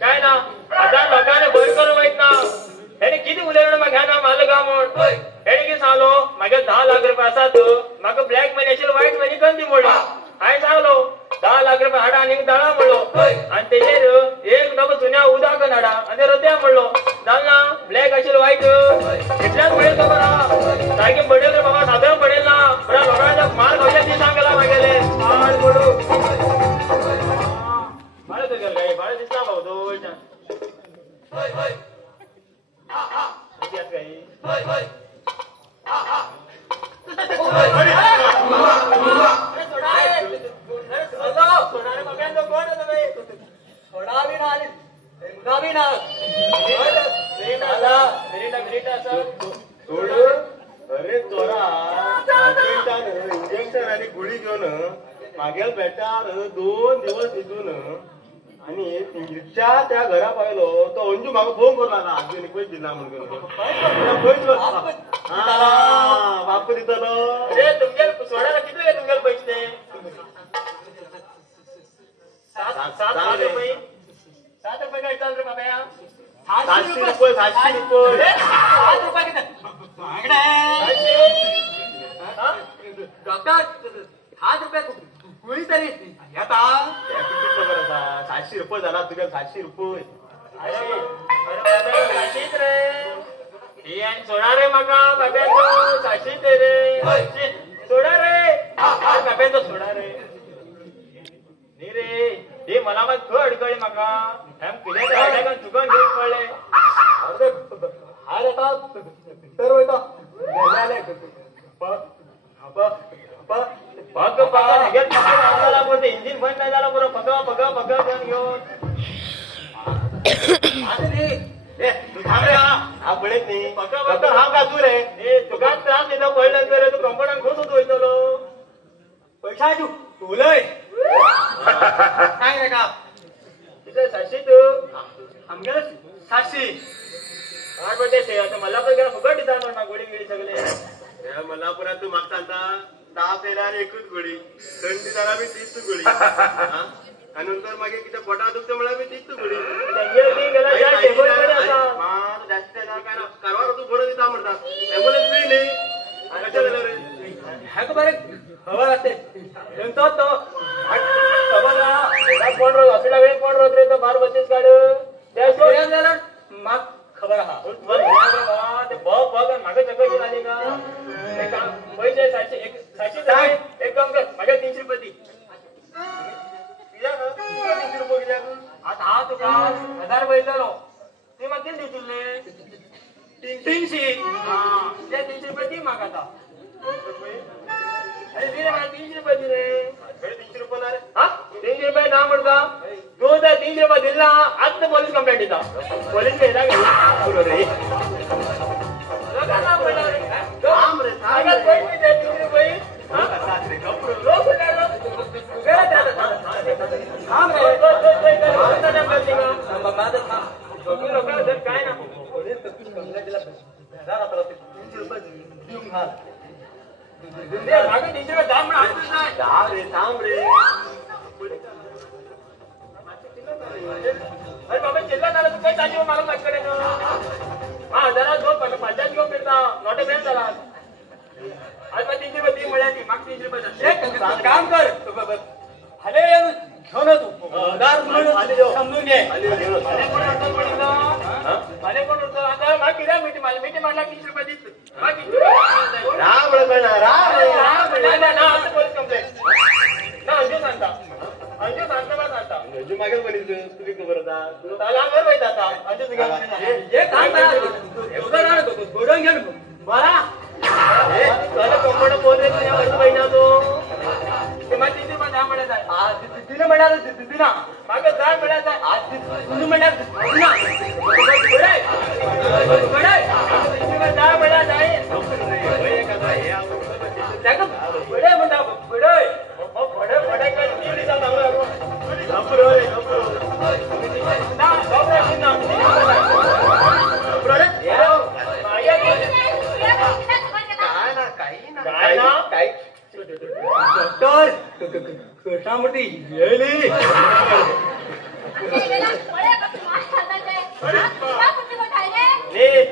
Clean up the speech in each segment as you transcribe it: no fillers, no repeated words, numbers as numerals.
काय ना आता लोकांना भर करू माहित ना हेने किती उलयण मग घ्या ना माल का म्हण हेने की सांगलो मागे 10 लाख रुपये असात माका ब्लॅक मनी असेल व्हाईट मनी कंदी मोडी हाय सांगलो 10 लाख रुपये हाडा आणि दाळा म्हणलो आणि तेजेर एक डब जुन्या उदाक नाडा आणि रद्या म्हणलो जाल ना ब्लॅक असेल व्हाईट इतल्याच पडेल का बरा सारखे पडेल रे बाबा साधारण पडेल ना बरा लोकांचा माल खायला ती सांगायला मागेले माल पडू बाळ तो गेल काय बाळ दिसला भाऊ तो होय होय हा हा किती काही होय होय हा हा अरे चोरा इंजेक्शन आणि गुळी घेऊन मागेल बेटार 2 दिवस इथून आणि रिक्षा त्या घरा पाहिलो तो अंजू मागं फोन करू लागला आजी पैसे दिला म्हणून बाप दितलो तुमच्या सोडायला किती तुमच्या पैसे 7 रुपये 7 रुपये काय चाल रे बाबा 700 रुपये 700 रुपये 7 रुपये किती डॉक्टर 7 रुपये गुळी तरी आता 700 रुपये झाला तुझ्या 700 रुपये सोडा रे माका बाब्याचो 700 दे रे सोडा रे बाब्याचो सोडा रे नाही रे हे मला मग थोडं अडकळे माका hem किल्ले चुकून घेऊन पडले अरे तर होता इंजिन बंद नाही झाला बरं पग घेऊन घेऊन हा पडत नाही फक्त हा का तू रे तुका त्रास देता पडलं तर तू कंपन्यात खोस होतो इथलो पैसा तू तुलय काय रे का तिथे 700 तू आमच्याला 700 काय बोलते आता मला पण गेला फुकट देतात ना गोळी गिळी सगळे मला पुन्हा तू मागता आता ताप येणार एकच गोळी थंडी झाला मी 30 गोळी आणि नंतर मागे किती पोटा दुखतं मला मी 30 गोळी जास्त काय ना कारवार तू थोडं देता म्हणतात ऍम्ब्युलन्स फ्री नाही कशा झालं रे ह्या बरे खबर असते तो कोण रोज हॉस्पिटल वेळ कोण रोज रे तो बार बसेस काढ त्या माग खबर हा ते बघ मागे चक्कर आली का पैसे 700 एक काम कर माझ्या 300 रुपये दी आता हा तुका 1000 रुपये झालो ते मग किती देतील 300 त्या 300 रुपये दी माग आता अरे दिले मला 300 रुपये दिले 300 रुपये ना रे हा 300 रुपये ना म्हणता तू जर 300 रुपये दिला आज तर पोलीस कंप्लेंट देता पोलीस घ्यायला गेला रे काय ना मागे 300 रुपये दाम रे थांब रे अरे बाबा चिल्ला झाला तू काही ताजी मला माझ्याकडे हा जरा 2-5 घेऊन फिरता नॉट ए फ्रेंड झाला आज मग 300 रुपये ती मिळाली माग 300 रुपये काम कर हले घेऊन तू समजून घे मला कोण होतं आता मला किती मिठी मारला 30 रुपये दिस राम पोलीस कंप्लेंट ना अंजू सांगता अंजू मागेल बनील तुम्ही खबर होता लांबवर माहित आता अंजू गोडून घेऊन बरा कंपनी बोल रे तुझ्या वरती महिना तो ते मला 300 रुपये द्या म्हणत आहे तिने म्हणाल तिना मागे 10 म्हणत आहे आज तुम्ही म्हणाल तिना म्हणत आहे बडे म्हणता बडे काय कृष्णामूर्ती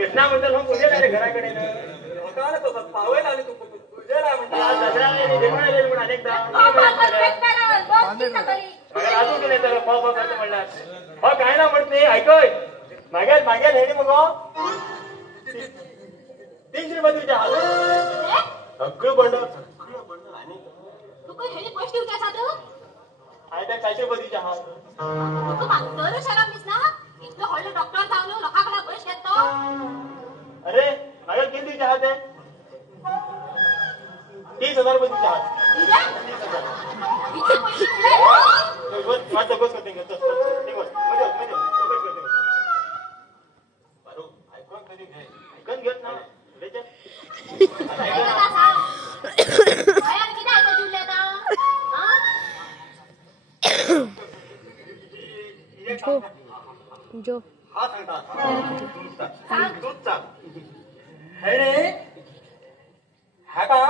कृष्णा म्हणतो मग पुढे नाही रे घराकडे ना लोकांना तसं पावेल आणि तू तुझे नाही म्हणते आज दसरा नाही जेवण आले पण अनेकदा अजून नाही तर फॉ करतो म्हणणार हो काय ना म्हणते ऐकय मागेल मागेल हे मग 300 रुपये तुझ्या सगळं बंडल आणि आहे त्या 400 रुपये तुझ्या हात अरे मागेल किती तुझ्या हात आहे 30,000 रुपये तुझ्या हात 30,000 ऐकून घेत ना जो हा सांगतात दूध चाल हेणे हा का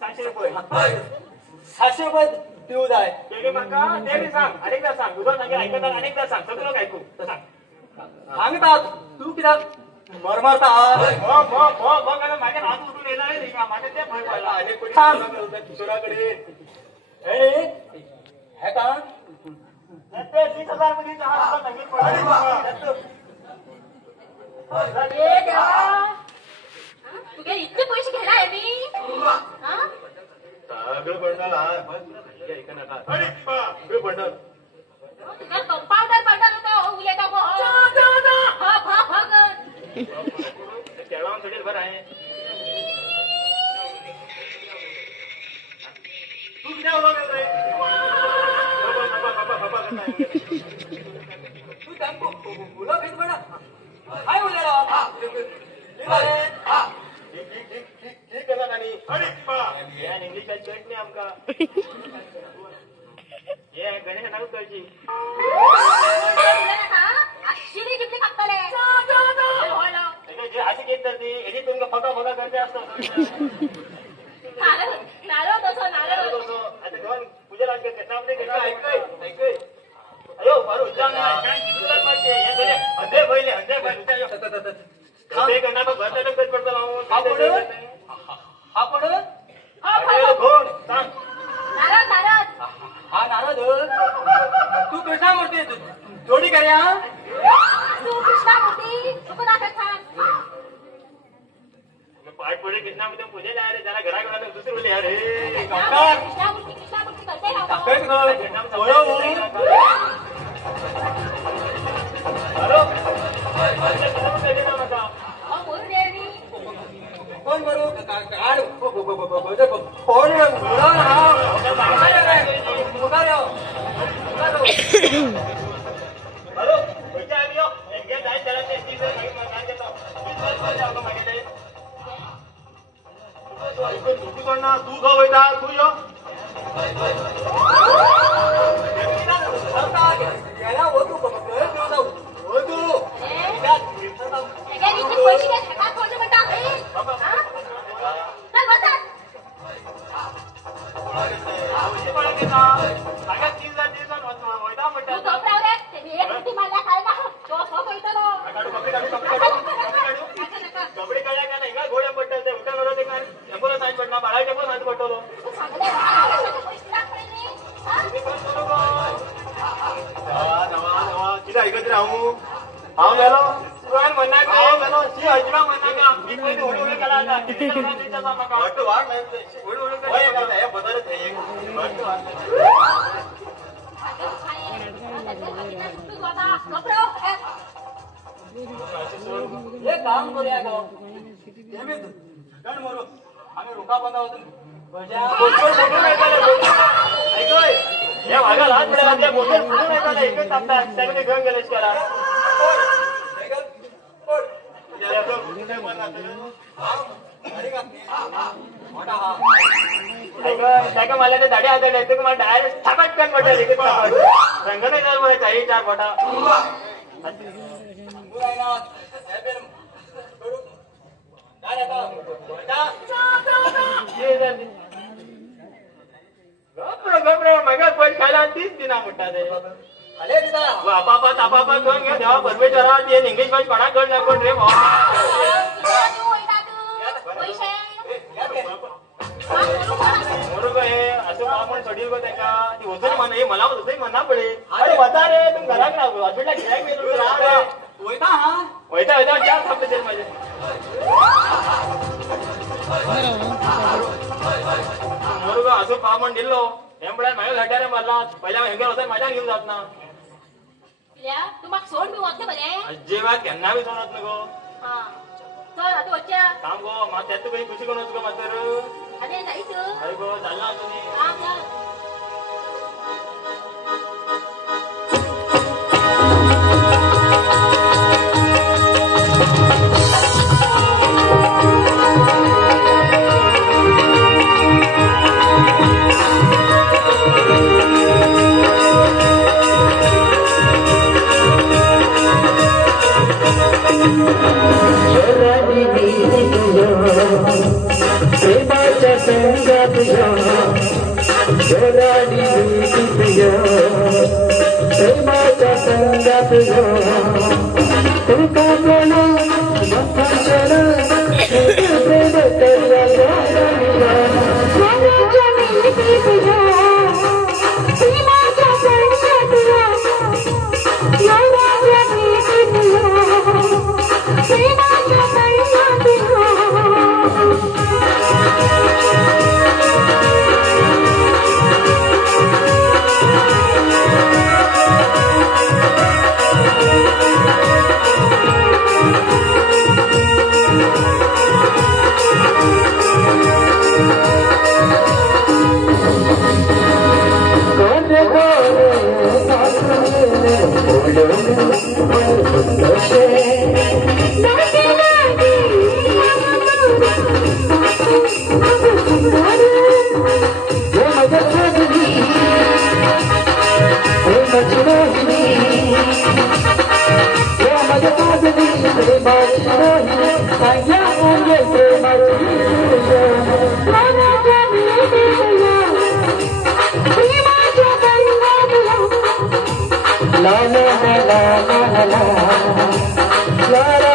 700 रुपये 700 रुपये देऊ जाय ते काका ते बी सांग अनेकदा सांग तुझं सांगे ऐकत अनेकदा सांग सगळं ऐकू सांग सांगतात तू किती मरमरता माझ्या हात उठून येणार आहे माझ्या ते भय पडला अनेक कोणी किशोराकडे हेणे हा का ते 30,000 मध्ये हात सांगित तुझे इतके पैसे घेणार आहे मी सगळं बंडल ऐक नका सगळं बंडल तुझा कंपाऊंडर बंडल होता उले का केळवांसाठी बरं आहे तू किती तू त्यांना मुलं भेट म्हणा काय बोलायला ठीक आहे आणि इंग्लिशात कळत नाही आमका हे गणेश नाव कळची जे अशी घेत तर ती एडी तुमका फका फका करते असतो आता घेऊन पूजा लागते त्याच्यामध्ये ऐकय अयो बरं उच्चार हंड्रेड पहिले ते करणार घर पडतो आपण कोण सांग हा नारद तू कृष्णा मूर्ती जोडी करूया पाठ पडे कृष्णामध्ये पूजेला अरे जरा घराकडे दुसरी बोलले अरे कोण बरू फोन तू गवयता तू यो कपडे काढल्या का नाही घोड्या पडतात ते उठावर होते का टेम्पोला साईन पडला बाळा टेम्पो साईन पडतो किती ऐकत राहू हा गेलो म्हणणार शी अजिबा म्हणणार का मी पहिले उडे उडे केला होता वाट नाही उडे उडे बदलत आहे हे काम करूया गो मरू आम्ही रोका बंद होतो या भागाला हात मिळाला त्या मोठ्या फुटून येताना एकच तापतात त्यामध्ये घेऊन गेलेस त्याला त्या मला ते दाढी हातात येते मला डायरेक्ट थापटकन म्हटलं एक रंग नाही जाणार मला चारी 4 फोटा गपरे मग पैसे खायला तीच दिना म्हणतात आपापा तापापा करून घ्या देवा परमेश्वरा ते इंग्लिश भाषा कोणाकडे नाही कोण रे भाऊ म्हणून हे असं आपण सडी गो त्यांना ती होतं म्हणा हे मला होतं म्हणा पडे अरे बता रे तुम घरात राहू हॉस्पिटलला गिरायक नाही तुमचं वैता वैता चार थांबले तरी माझे म्हणून असं पामण दिलो हेमपड्या माझ्या घटारे मला पहिल्या हेंगर होता माझ्या घेऊन जात ना तू मग सोड मी होते बरे अजिबात त्यांना बी सोडत नको चल आता वच्चा काम गो मग त्यात काही खुशी कोण होतो मात्र अरे जायचं अरे गो चालला तुम्ही प्रेमाच्या संगात जोराडी प्रेमाच्या संगात तुका कोण प्रेम la la la la la la la